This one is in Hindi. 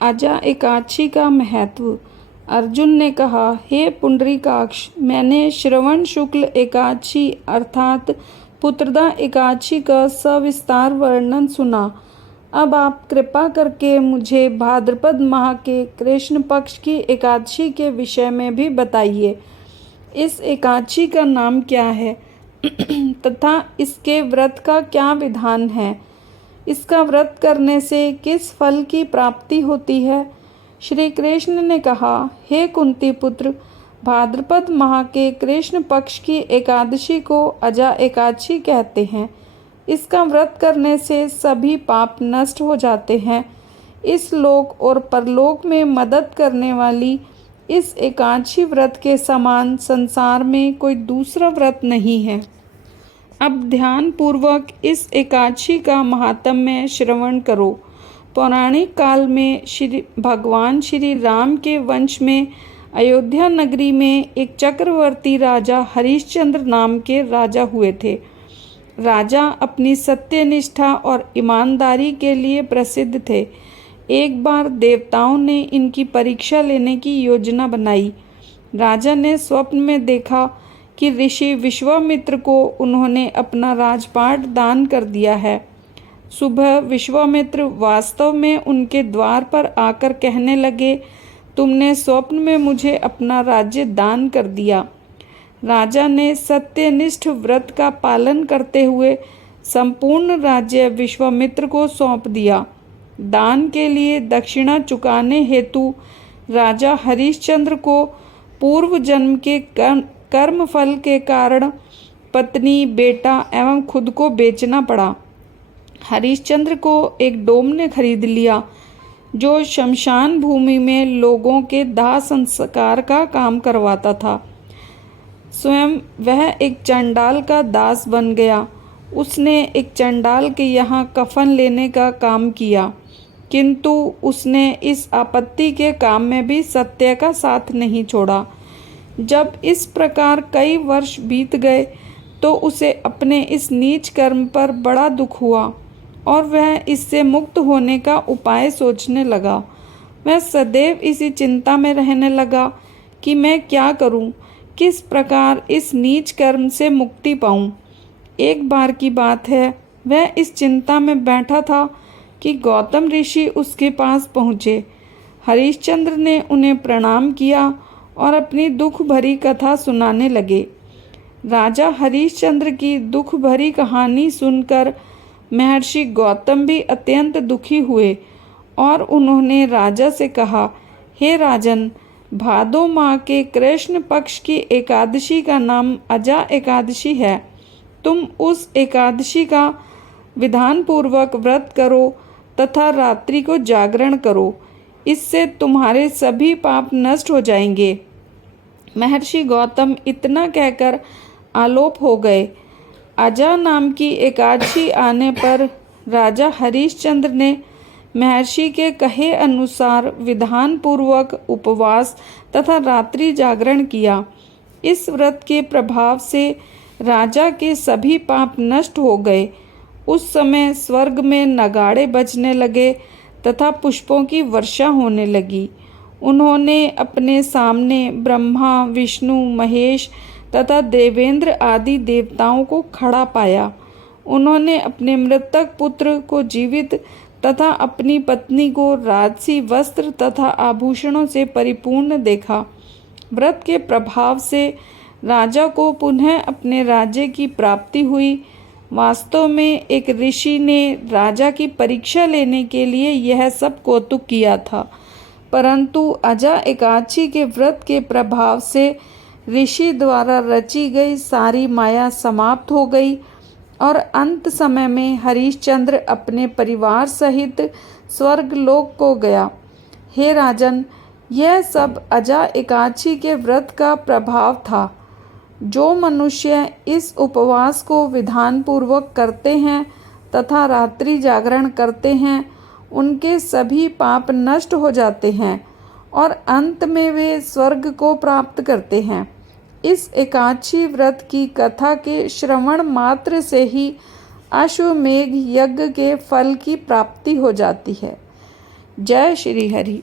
आजा एकादशी का महत्व। अर्जुन ने कहा, हे पुंडरीकाक्ष, मैंने श्रवण शुक्ल एकादशी अर्थात पुत्रदा एकादशी का सविस्तार वर्णन सुना। अब आप कृपा करके मुझे भाद्रपद माह के कृष्ण पक्ष की एकादशी के विषय में भी बताइए। इस एकादशी का नाम क्या है तथा इसके व्रत का क्या विधान है? इसका व्रत करने से किस फल की प्राप्ति होती है? श्री कृष्ण ने कहा, हे कुंती पुत्र, भाद्रपद माह के कृष्ण पक्ष की एकादशी को अजा एकादशी कहते हैं। इसका व्रत करने से सभी पाप नष्ट हो जाते हैं। इस लोक और परलोक में मदद करने वाली इस एकादशी व्रत के समान संसार में कोई दूसरा व्रत नहीं है। अब ध्यान पूर्वक इस एकादशी का महात्म्य श्रवण करो। पौराणिक काल में भगवान श्री राम के वंश में अयोध्या नगरी में एक चक्रवर्ती राजा हरिश्चंद्र नाम के राजा हुए थे। राजा अपनी सत्यनिष्ठा और ईमानदारी के लिए प्रसिद्ध थे। एक बार देवताओं ने इनकी परीक्षा लेने की योजना बनाई। राजा ने स्वप्न में देखा कि ऋषि विश्वामित्र को उन्होंने अपना राजपाट दान कर दिया है। सुबह विश्वामित्र वास्तव में उनके द्वार पर आकर कहने लगे, तुमने स्वप्न में मुझे अपना राज्य दान कर दिया। राजा ने सत्यनिष्ठ व्रत का पालन करते हुए संपूर्ण राज्य विश्वामित्र को सौंप दिया। दान के लिए दक्षिणा चुकाने हेतु राजा हरिश्चंद्र को पूर्व जन्म के कर्म फल के कारण पत्नी, बेटा एवं खुद को बेचना पड़ा। हरिश्चंद्र को एक डोम ने खरीद लिया जो शमशान भूमि में लोगों के दाह संस्कार का काम करवाता था। स्वयं वह एक चंडाल का दास बन गया। उसने एक चंडाल के यहाँ कफन लेने का काम किया, किंतु उसने इस आपत्ति के काम में भी सत्य का साथ नहीं छोड़ा। जब इस प्रकार कई वर्ष बीत गए तो उसे अपने इस नीच कर्म पर बड़ा दुख हुआ और वह इससे मुक्त होने का उपाय सोचने लगा। वह सदैव इसी चिंता में रहने लगा कि मैं क्या करूं, किस प्रकार इस नीच कर्म से मुक्ति पाऊं। एक बार की बात है, वह इस चिंता में बैठा था कि गौतम ऋषि उसके पास पहुँचे। हरिश्चंद्र ने उन्हें प्रणाम किया और अपनी दुख भरी कथा सुनाने लगे। राजा हरिश्चंद्र की दुख भरी कहानी सुनकर महर्षि गौतम भी अत्यंत दुखी हुए और उन्होंने राजा से कहा, हे राजन, भादो माह के कृष्ण पक्ष की एकादशी का नाम अजा एकादशी है। तुम उस एकादशी का विधान पूर्वक व्रत करो तथा रात्रि को जागरण करो। इससे तुम्हारे सभी पाप नष्ट हो जाएंगे। महर्षि गौतम इतना कहकर आलोप हो गए। अजा नाम की एकादशी आने पर राजा हरिश्चंद्र ने महर्षि के कहे अनुसार विधान पूर्वक उपवास तथा रात्रि जागरण किया। इस व्रत के प्रभाव से राजा के सभी पाप नष्ट हो गए। उस समय स्वर्ग में नगाड़े बजने लगे तथा पुष्पों की वर्षा होने लगी। उन्होंने अपने सामने ब्रह्मा, विष्णु, महेश तथा देवेंद्र आदि देवताओं को खड़ा पाया। उन्होंने अपने मृतक पुत्र को जीवित तथा अपनी पत्नी को राजसी वस्त्र तथा आभूषणों से परिपूर्ण देखा। व्रत के प्रभाव से राजा को पुनः अपने राज्य की प्राप्ति हुई। वास्तव में एक ऋषि ने राजा की परीक्षा लेने के लिए यह सब कौतुक किया था, परंतु अजा एकादशी के व्रत के प्रभाव से ऋषि द्वारा रची गई सारी माया समाप्त हो गई और अंत समय में हरिश्चंद्र अपने परिवार सहित स्वर्गलोक को गया। हे राजन, यह सब अजा एकादशी के व्रत का प्रभाव था। जो मनुष्य इस उपवास को विधान पूर्वक करते हैं तथा रात्रि जागरण करते हैं, उनके सभी पाप नष्ट हो जाते हैं और अंत में वे स्वर्ग को प्राप्त करते हैं। इस एकादशी व्रत की कथा के श्रवण मात्र से ही अश्वमेघ यज्ञ के फल की प्राप्ति हो जाती है। जय श्री हरि।